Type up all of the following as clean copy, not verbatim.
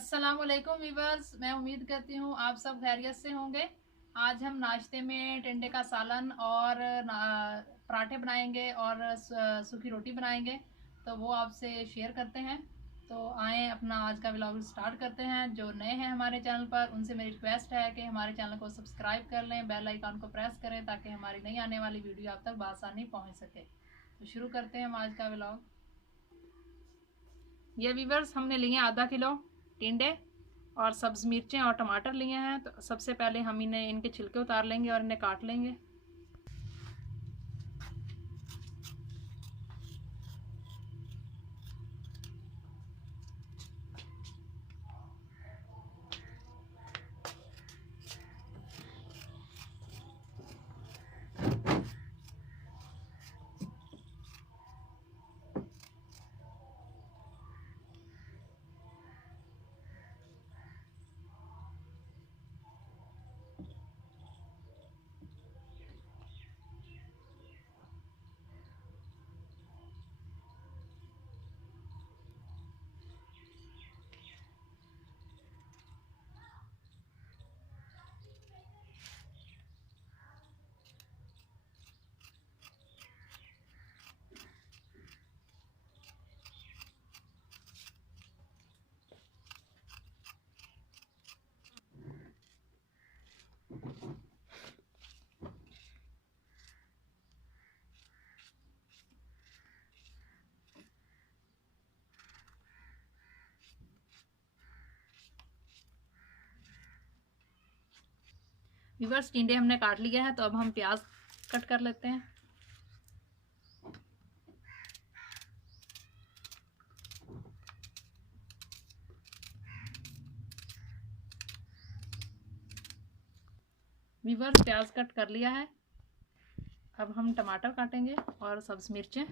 अस्सलामुअलैकुम वीवर्स, मैं उम्मीद करती हूँ आप सब खैरियत से होंगे। आज हम नाश्ते में टिंडे का सालन और पराठे बनाएंगे और सूखी रोटी बनाएंगे, तो वो आपसे शेयर करते हैं। तो आए अपना आज का व्लॉग स्टार्ट करते हैं। जो नए हैं हमारे चैनल पर उनसे मेरी रिक्वेस्ट है कि हमारे चैनल को सब्सक्राइब कर लें, बेल आइकन को प्रेस करें ताकि हमारी नई आने वाली वीडियो आप तक बआसानी पहुँच सके। तो शुरू करते हैं हम आज का व्लॉग। ये वीवर्स हमने लिए आधा किलो टिंडे और सब्ज़ मिर्चें और टमाटर लिए हैं। तो सबसे पहले हम इन्हें इनके छिलके उतार लेंगे और इन्हें काट लेंगे। व्यूअर्स, टिंडे हमने काट लिया है, तो अब हम प्याज कट कर लेते हैं। व्यूअर्स, प्याज कट कर लिया है। अब हम टमाटर काटेंगे और सब्ज़ मिर्चें।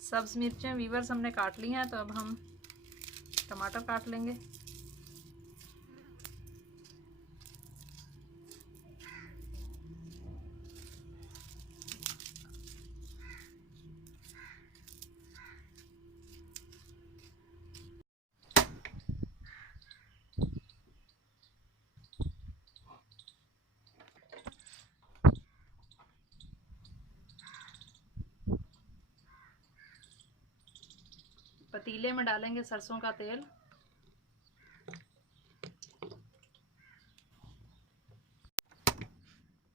सब्ज़ मिर्चें व्यूअर्स हमने काट ली हैं, तो अब हम टमाटर काट लेंगे। पतीले में डालेंगे सरसों का तेल।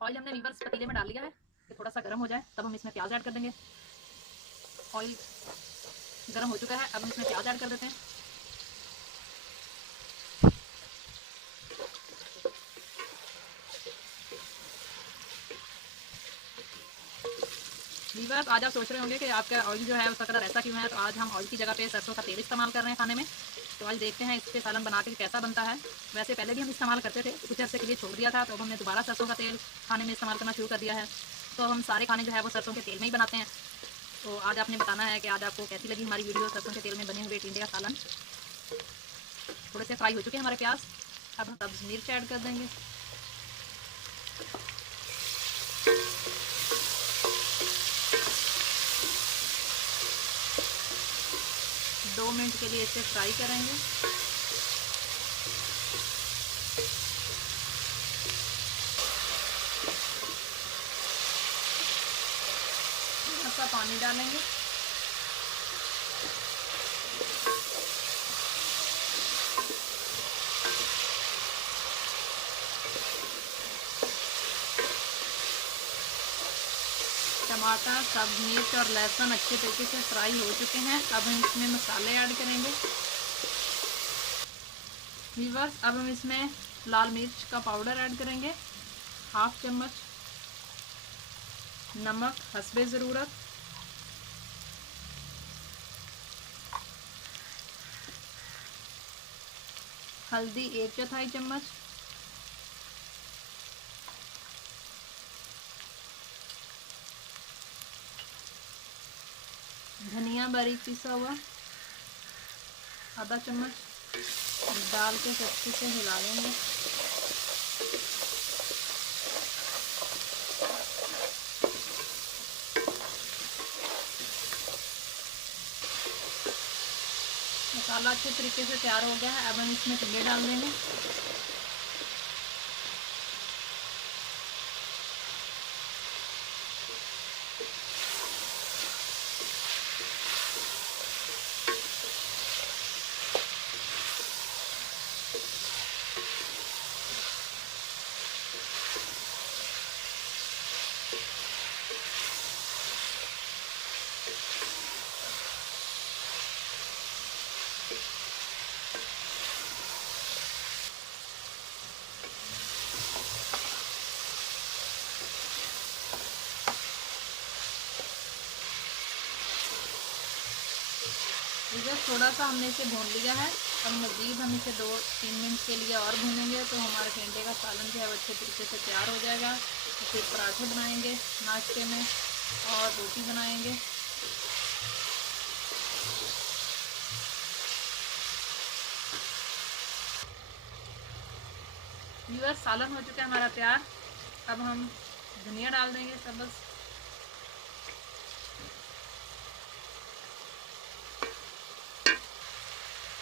ऑयल हमने व्यूअर्स पतीले में डाल लिया है। ये थोड़ा सा गर्म हो जाए तब हम इसमें प्याज ऐड कर देंगे। ऑयल गर्म हो चुका है, अब हम इसमें प्याज ऐड कर देते हैं। व्यूअर्स, आज आप सोच रहे होंगे कि आपका ऑयल जो है उसका कलर ऐसा क्यों है। तो आज हम ऑयल की जगह पे सरसों का तेल इस्तेमाल कर रहे हैं खाने में। तो आज देखते हैं इस पे सालन बना के कैसा बनता है। वैसे पहले भी हम इस्तेमाल करते थे, कुछ अर्से के लिए छोड़ दिया था, तो अब हमने दोबारा सरसों का तेल खाने में इस्तेमाल करना शुरू कर दिया है। तो हम सारे खाने जो है वो सरसों के तेल में ही बनाते हैं। तो आज आपने बताना है कि आज आपको कैसी लगी हमारी वीडियो सरसों के तेल में बने हुए टिंडे का सालन। थोड़े से फ्राई हो चुके हैं हमारे प्याज। अब हम सब्ज़ मिर्च ऐड कर देंगे। दो मिनट के लिए इसे फ्राई करेंगे। थोड़ा सा पानी डालेंगे। टमाटर, सब्ज़ मिर्च और लहसुन अच्छे तरीके से फ्राई हो चुके हैं। अब हम इसमें मसाले ऐड करेंगे। व्यूअर्स, अब हम इसमें लाल मिर्च का पाउडर ऐड करेंगे। हाफ चम्मच नमक हस्बे ज़रूरत, हल्दी 1/4 चम्मच, धनिया बारीक पिसा हुआ आधा चम्मच, डाल के अच्छे से हिला लेंगे। मसाला अच्छे तरीके से तैयार हो गया है। अब हम इसमें टिंडे डाल देंगे। थोड़ा सा हमने इसे भून लिया है। अब मज़ीद हम इसे 2-3 मिनट के लिए और भूनेंगे तो हमारा टिंडे का सालन जो है वो अच्छे तरीके से तैयार हो जाएगा। तो फिर पराठे बनाएंगे नाश्ते में और रोटी बनाएंगे। व्यूअर्स, सालन हो चुका है हमारा तैयार। अब हम धनिया डाल देंगे सब्ज़।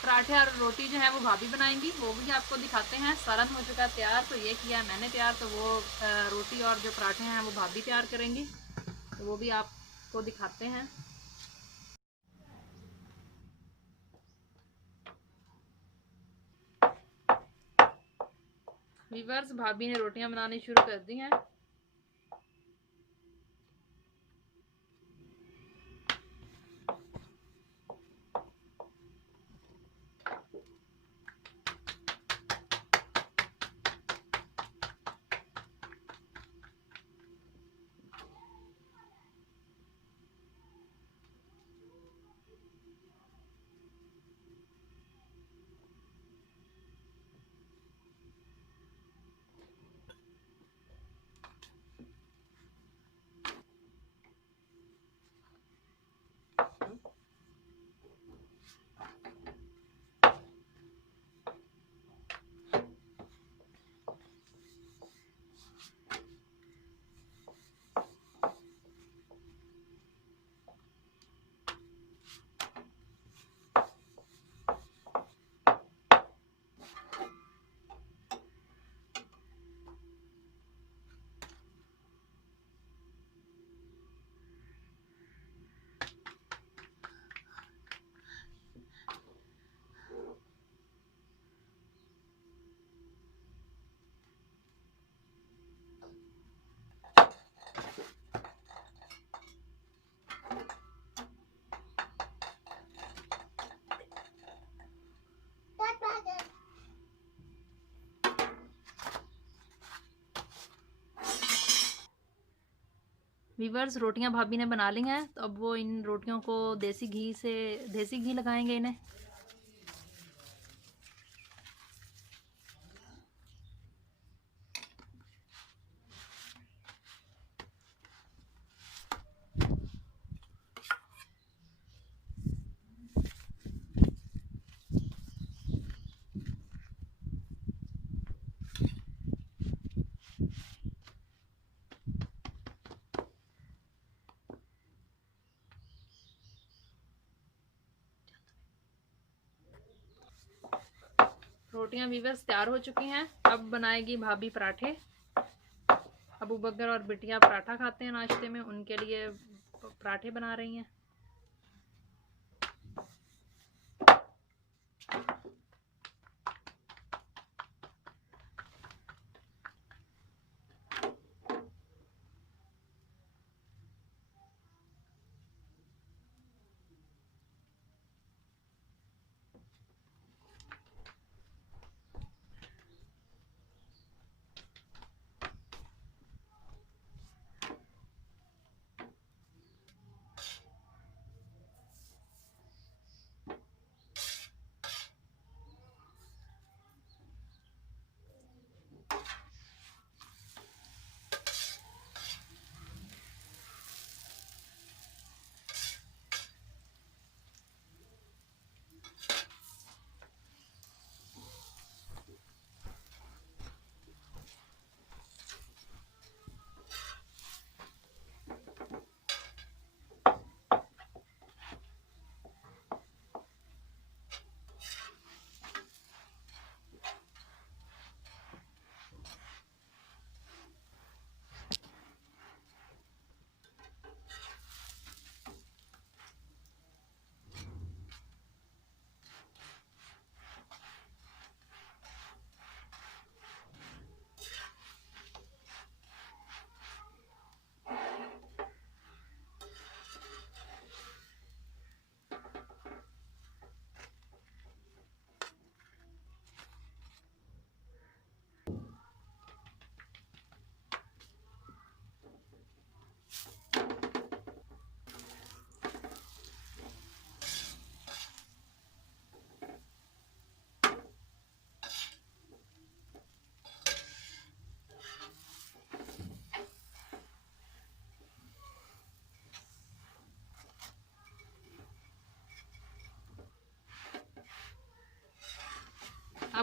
पराठे और रोटी जो है वो भाभी बनाएंगी, वो भी आपको दिखाते हैं। सालन हो चुका है तैयार, तो ये किया है मैंने तैयार, तो वो रोटी और जो पराठे हैं वो भाभी तैयार करेंगी, तो वो भी आपको दिखाते हैं। व्यूअर्स, भाभी ने रोटियां बनानी शुरू कर दी हैं। वीवर्स, रोटियां भाभी ने बना ली हैं, तो अब वो इन रोटियों को देसी घी लगाएंगे इन्हें। रोटियां वीवर्स तैयार हो चुकी हैं। अब बनाएगी भाभी पराठे। अबू बकर और बिटिया पराठा खाते हैं नाश्ते में, उनके लिए पराठे बना रही हैं।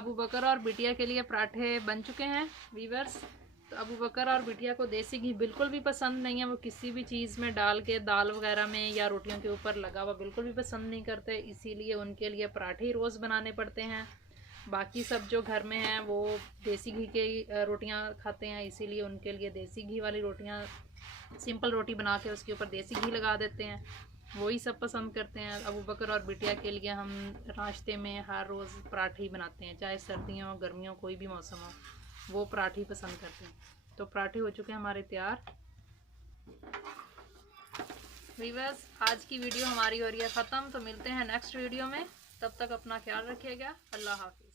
अबू बकर और बिटिया के लिए पराठे बन चुके हैं वीवर्स। तो अबू बकर और बिटिया को देसी घी बिल्कुल भी पसंद नहीं है, वो किसी भी चीज़ में डाल के दाल वगैरह में या रोटियों के ऊपर लगा हुआ बिल्कुल भी पसंद नहीं करते, इसीलिए उनके लिए पराठे ही रोज़ बनाने पड़ते हैं। बाकी सब जो घर में हैं वो देसी घी के रोटियां खाते हैं, इसीलिए उनके लिए देसी घी वाली रोटियां, सिंपल रोटी बना के उसके ऊपर देसी घी लगा देते हैं, वही सब पसंद करते हैं। अबू बकर और बिटिया के लिए हम नाश्ते में हर रोज़ पराठे ही बनाते हैं, चाहे सर्दियों गर्मियों कोई भी मौसम हो, वो पराठे ही पसंद करते हैं। तो पराठे हो चुके हैं हमारे तैयार। वीवर्स, आज की वीडियो हमारी हो रही है ख़त्म, तो मिलते हैं नेक्स्ट वीडियो में। तब तक अपना ख्याल रखिएगा। अल्लाह हाफ़िज़।